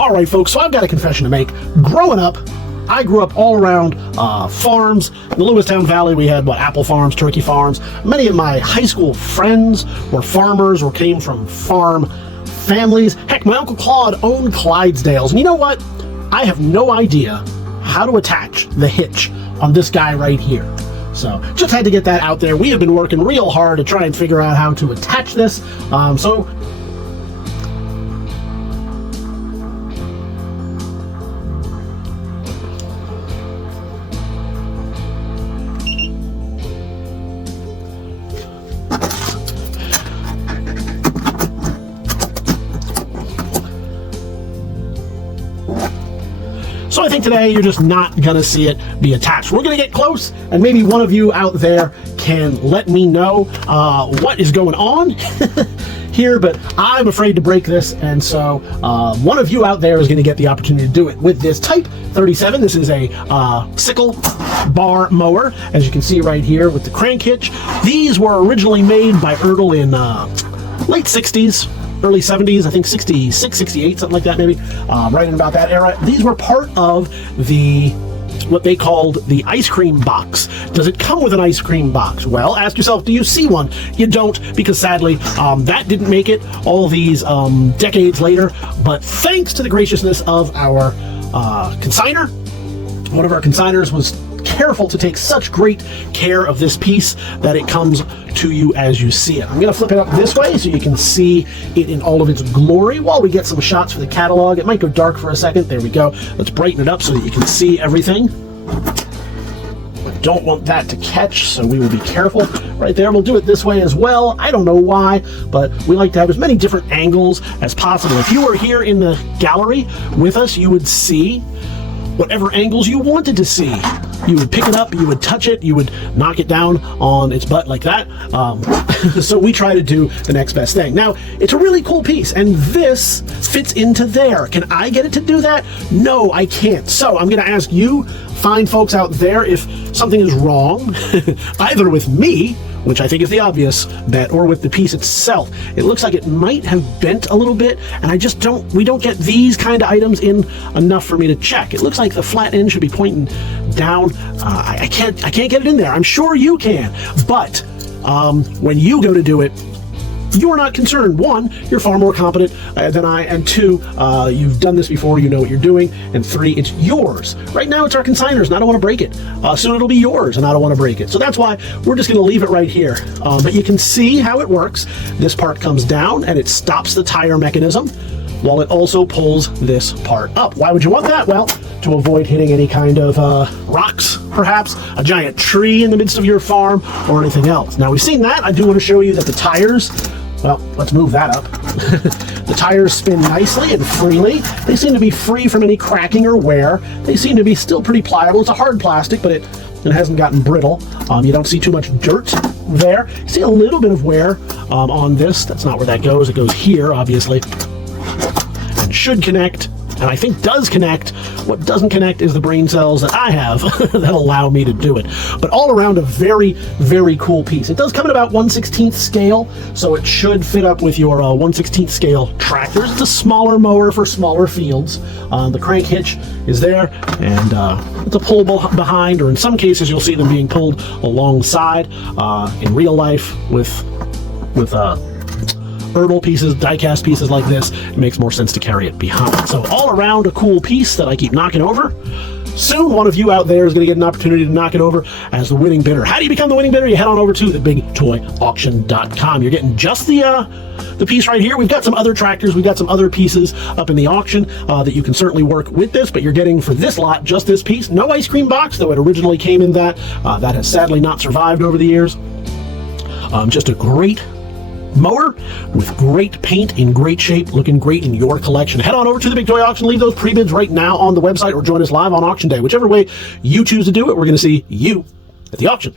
All right, folks, so I've got a confession to make. Growing up, I grew up all around farms. In the Lewistown Valley, we had, apple farms, turkey farms. Many of my high school friends were farmers or came from farm families. Heck, my Uncle Claude owned Clydesdales. And you know what? I have no idea how to attach the hitch on this guy right here. So just had to get that out there. We have been working real hard to try and figure out how to attach this. So I think today you're just not going to see it be attached. We're going to get close, and maybe one of you out there can let me know what is going on here, but I'm afraid to break this, and so one of you out there is going to get the opportunity to do it with this Type 37. This is a Sickle bar mower, as you can see right here with the crank hitch. These were originally made by Ertl in late 60s. Early 70s, I think 66, 68, something like that maybe, right in about that era. These were part of what they called the ice cream box. Does it come with an ice cream box? Well, ask yourself, do you see one? You don't, because sadly, that didn't make it all these decades later, but thanks to the graciousness of our consignor, one of our consignors was careful to take such great care of this piece that it comes to you as you see it. I'm going to flip it up this way so you can see it in all of its glory while we get some shots for the catalog. It might go dark for a second. There we go. Let's brighten it up so that you can see everything. I don't want that to catch, so we will be careful right there. We'll do it this way as well. I don't know why, but we like to have as many different angles as possible. If you were here in the gallery with us, you would see whatever angles you wanted to see. You would pick it up, you would touch it, you would knock it down on its butt like that. So we try to do the next best thing. Now, it's a really cool piece, and this fits into there. Can I get it to do that? No, I can't. So I'm going to ask you, fine folks out there, if something is wrong, either with me, which I think is the obvious bet, or with the piece itself. It looks like it might have bent a little bit, and we don't get these kind of items in enough for me to check. It looks like the flat end should be pointing down. I can't get it in there. I'm sure you can, but when you go to do it, you're not concerned. One, you're far more competent than I, and two, you've done this before, you know what you're doing, and three, it's yours. Right now, it's our consignor's, and I don't want to break it. Soon it'll be yours, and I don't want to break it. So that's why we're just going to leave it right here. But you can see how it works. This part comes down, and it stops the tire mechanism, while it also pulls this part up. Why would you want that? Well, to avoid hitting any kind of rocks, perhaps, a giant tree in the midst of your farm, or anything else. Now, we've seen that. I do want to show you that the tires, well, let's move that up. The tires spin nicely and freely. They seem to be free from any cracking or wear. They seem to be still pretty pliable. It's a hard plastic, but it hasn't gotten brittle. You don't see too much dirt there. You see a little bit of wear on this. That's not where that goes. It goes here, obviously, and should connect, and I think does connect. What doesn't connect is the brain cells that I have that allow me to do it. But all around, a very, very cool piece. It does come at about 1/16 scale, so it should fit up with your 1/16 scale tractors. It's a smaller mower for smaller fields. The crank hitch is there, and it's a pull behind, or in some cases you'll see them being pulled alongside. In real life with Ertl pieces, die-cast pieces like this, it makes more sense to carry it behind. So all around, a cool piece that I keep knocking over. Soon, one of you out there is going to get an opportunity to knock it over as the winning bidder. How do you become the winning bidder? You head on over to TheBigToyAuction.com. You're getting just the piece right here. We've got some other tractors. We've got some other pieces up in the auction that you can certainly work with this, but you're getting for this lot just this piece. No ice cream box, though it originally came in that. That has sadly not survived over the years. Just a great mower with great paint, in great shape, looking great in your collection. Head on over to the Big Toy Auction, leave those pre-bids right now on the website, or join us live on auction day. Whichever way you choose to do it, we're going to see you at the auction.